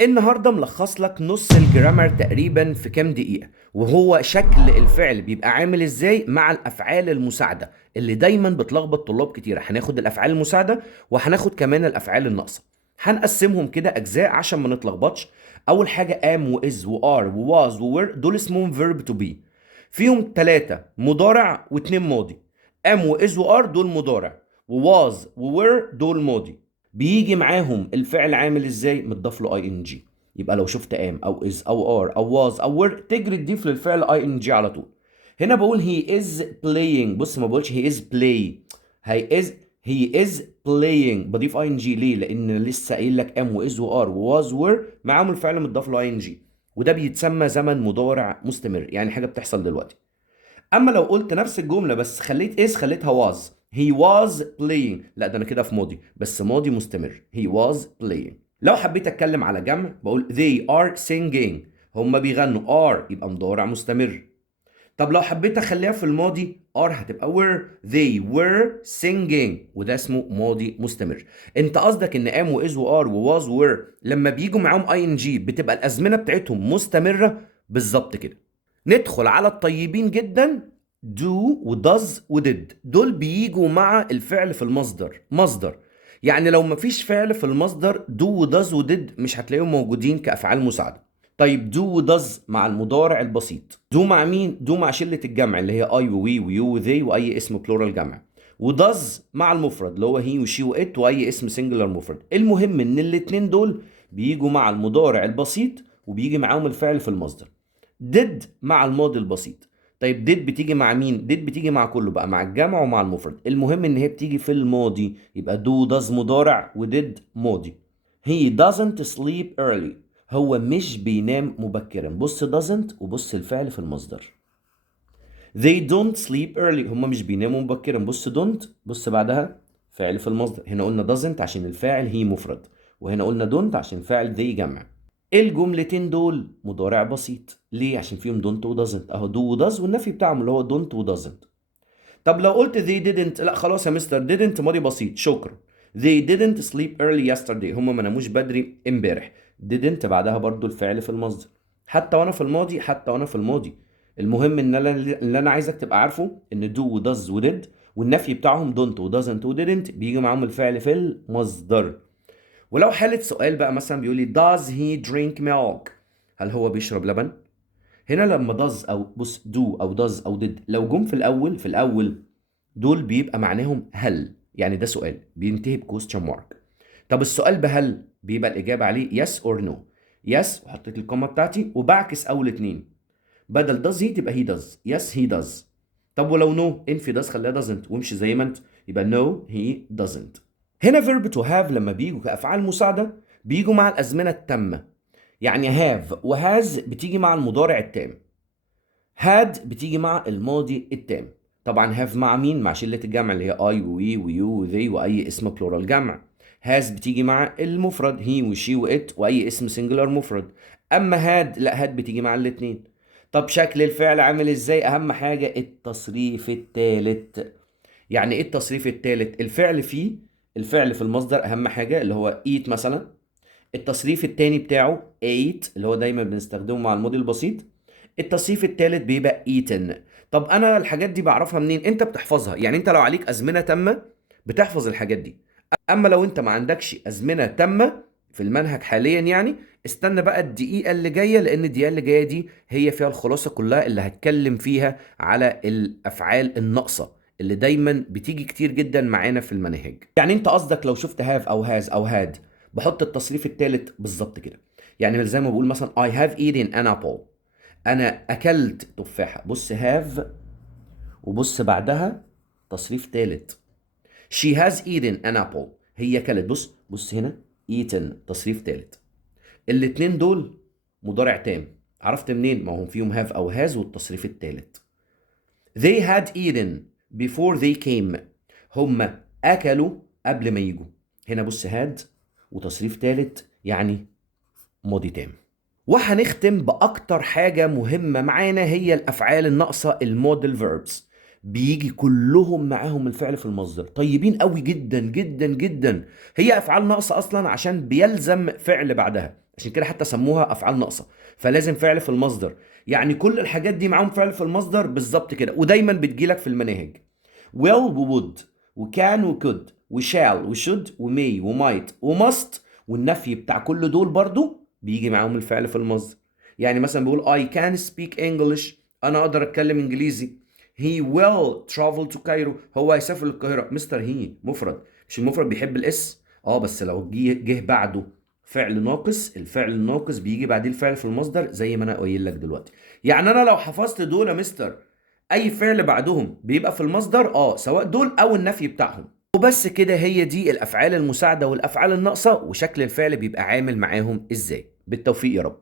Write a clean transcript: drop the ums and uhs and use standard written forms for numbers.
النهارده ملخص لك نص الجرامر تقريبا في كام دقيقة، وهو شكل الفعل بيبقى عامل ازاي مع الافعال المساعدة اللي دايما بتلخبط طلاب كتيرة. هناخد الافعال المساعدة وهناخد كمان الافعال الناقصة، هنقسمهم كده اجزاء عشان ما نتلخبطش. اول حاجة am و is و are و was و were، دول اسمهم verb to be. فيهم ثلاثة مضارع واتنين ماضي. am و is و are دول مضارع، و was و were دول ماضي. بيجي معاهم الفعل عامل ازاي؟ متضاف له اي ان جي. يبقى لو شفت ام او از او ار او واز او وير تجري تضيف للفعل اي ان جي على طول. هنا بقول هي از بلاينج، بص ما بقولش هي از بلاي، هي از بلاينج بضيف اي ان جي. ليه؟ لان لسه قايل لك ام واز وار وواز وير معاهم الفعل متضاف له اي ان جي، وده بيتسمى زمن مضارع مستمر، يعني حاجه بتحصل دلوقتي. اما لو قلت نفس الجمله بس خليت اس خليتها was، he was playing، لا ده انا كده في ماضي بس ماضي مستمر، he was playing. لو حبيت اتكلم على جمع بقول they are singing، هما بيغنوا. are يبقى مضارع مستمر. طب لو حبيت اخليها في الماضي are هتبقى were، they were singing، وده اسمه ماضي مستمر. انت قصدك ان am و is و are و was و were لما بيجوا معاهم ing بتبقى الازمنه بتاعتهم مستمره؟ بالظبط كده. ندخل على الطيبين جدا. do و does و did دول بيجوا مع الفعل في المصدر، مصدر. يعني لو مفيش فعل في المصدر do و does و did مش هتلاقيهم موجودين كأفعال مساعدة. طيب do و does مع المضارع البسيط. do مع مين؟ do مع شلة الجمع اللي هي I و we و you و they وأي اسم plural جمع. و does مع المفرد اللي هو he و she و it وأي اسم singular مفرد. المهم إن الاتنين دول بيجوا مع المضارع البسيط وبيجي معاهم الفعل في المصدر. did مع الماضي البسيط. طيب did بتيجي مع مين؟ did بتيجي مع كله بقى، مع الجمع ومع المفرد. المهم ان هي بتيجي في الماضي، يبقى do does مضارع و did ماضي. he doesn't sleep early، هو مش بينام مبكرا. بص doesn't وبص الفعل في المصدر. they don't sleep early، هم مش بيناموا مبكرا. بص don't، بص بعدها فعل في المصدر. هنا قلنا doesn't عشان الفاعل هي مفرد، وهنا قلنا don't عشان فاعل they جمع. الجملتين دول مضارع بسيط. ليه؟ عشان فيهم don't و doesn't اهو. do و does والنفي بتاعهم اللي هو don't و doesn't. طب لو قلت they didn't، لا خلاص يا مستر didn't ماضي بسيط شكرا. they didn't sleep early yesterday، هم ما ناموش بدري امبارح. didn't بعدها برضو الفعل في المصدر. حتى وانا في الماضي، حتى وانا في الماضي. المهم ان اللي انا عايزك تبقى عارفه ان do و does و did والنفي بتاعهم don't و doesn't و didn't بيجي معاهم الفعل في المصدر. ولو حالة سؤال بقى مثلا بيقول لي does he drink milk، هل هو بيشرب لبن؟ هنا لما does او بص do او does او did لو جم في الاول، دول بيبقى معناهم هل، يعني ده سؤال بينتهي ب question mark. طب السؤال بهل بيبقى الإجابة عليه yes or no. yes وحطيت الكومة بتاعتي وبعكس أول اتنين، بدل does he تبقى he does. yes he does. طب ولو no انفي does خليها doesn't وامشي زي ما انت، يبقى no he doesn't. هنا verb to have لما بيجوا كأفعال مساعدة بيجوا مع الأزمنة التامة. يعني have و has بتيجي مع المضارع التام، had بتيجي مع الماضي التام. طبعا have مع مين؟ مع شلة الجمع اللي هي I و we و you و they وأي اسم plural جمع. has بتيجي مع المفرد he و she و it وأي اسم singular مفرد. أما had لا، had بتيجي مع الاتنين. طب شكل الفعل عامل ازاي؟ أهم حاجة التصريف التالت. يعني ايه التصريف التالت؟ الفعل في المصدر أهم حاجة اللي هو eat مثلا. التصريف التاني بتاعه ate اللي هو دايما بنستخدمه مع الماضي البسيط. التصريف التالت بيبقى eaten. طب انا الحاجات دي بعرفها منين؟ انت بتحفظها. يعني انت لو عليك ازمنه تامه بتحفظ الحاجات دي. اما لو انت ما عندكش ازمنه تامه في المنهج حاليا، يعني استنى بقى الدقيقه اللي جايه، لان الدقيقه اللي جايه دي هي فيها الخلاصه كلها اللي هتكلم فيها على الافعال الناقصه اللي دايما بتيجي كتير جدا معانا في المناهج. يعني انت قصدك لو شفت have او has او had بحط التصريف التالت بالظبط كده. يعني زي ما بقول مثلا I have eaten an apple، انا اكلت تفاحة. بص have وبص بعدها تصريف تالت. she has eaten an apple، هي اكلت. بص هنا eaten تصريف تالت. الاتنين دول مضارع تام. عرفت منين؟ ما هم فيهم have او has والتصريف التالت. they had eaten before they came، هم اكلوا قبل ما يجوا. هنا بص had وتصريف تالت يعني ماضي تام. وهنختم بأكتر حاجة مهمة معانا، هي الأفعال الناقصة الموديل فيربس. بيجي كلهم معاهم الفعل في المصدر. طيبين قوي جدا جدا جدا. هي أفعال ناقصة أصلا عشان بيلزم فعل بعدها، عشان كده حتى سموها افعال ناقصه. فلازم فعل في المصدر. يعني كل الحاجات دي معاهم فعل في المصدر بالظبط كده، ودايما بتجيلك في المناهج. will و would وكان و could وshall و should و may و might و must، والنفي بتاع كل دول برضو بيجي معاهم الفعل في المصدر. يعني مثلا بيقول I can speak English، انا اقدر اتكلم انجليزي. he will travel to Cairo، هو هيسافر للقاهره. مستر هي مفرد، مش المفرد بيحب الاس؟ بس لو جه بعده فعل ناقص، الفعل الناقص بيجي بعديه الفعل في المصدر زي ما انا قايل لك دلوقتي. يعني انا لو حفظت دول يا مستر، اي فعل بعدهم بيبقى في المصدر، سواء دول او النفي بتاعهم. وبس كده، هي دي الافعال المساعده والافعال الناقصه، وشكل الفعل بيبقى عامل معاهم ازاي. بالتوفيق يا رب.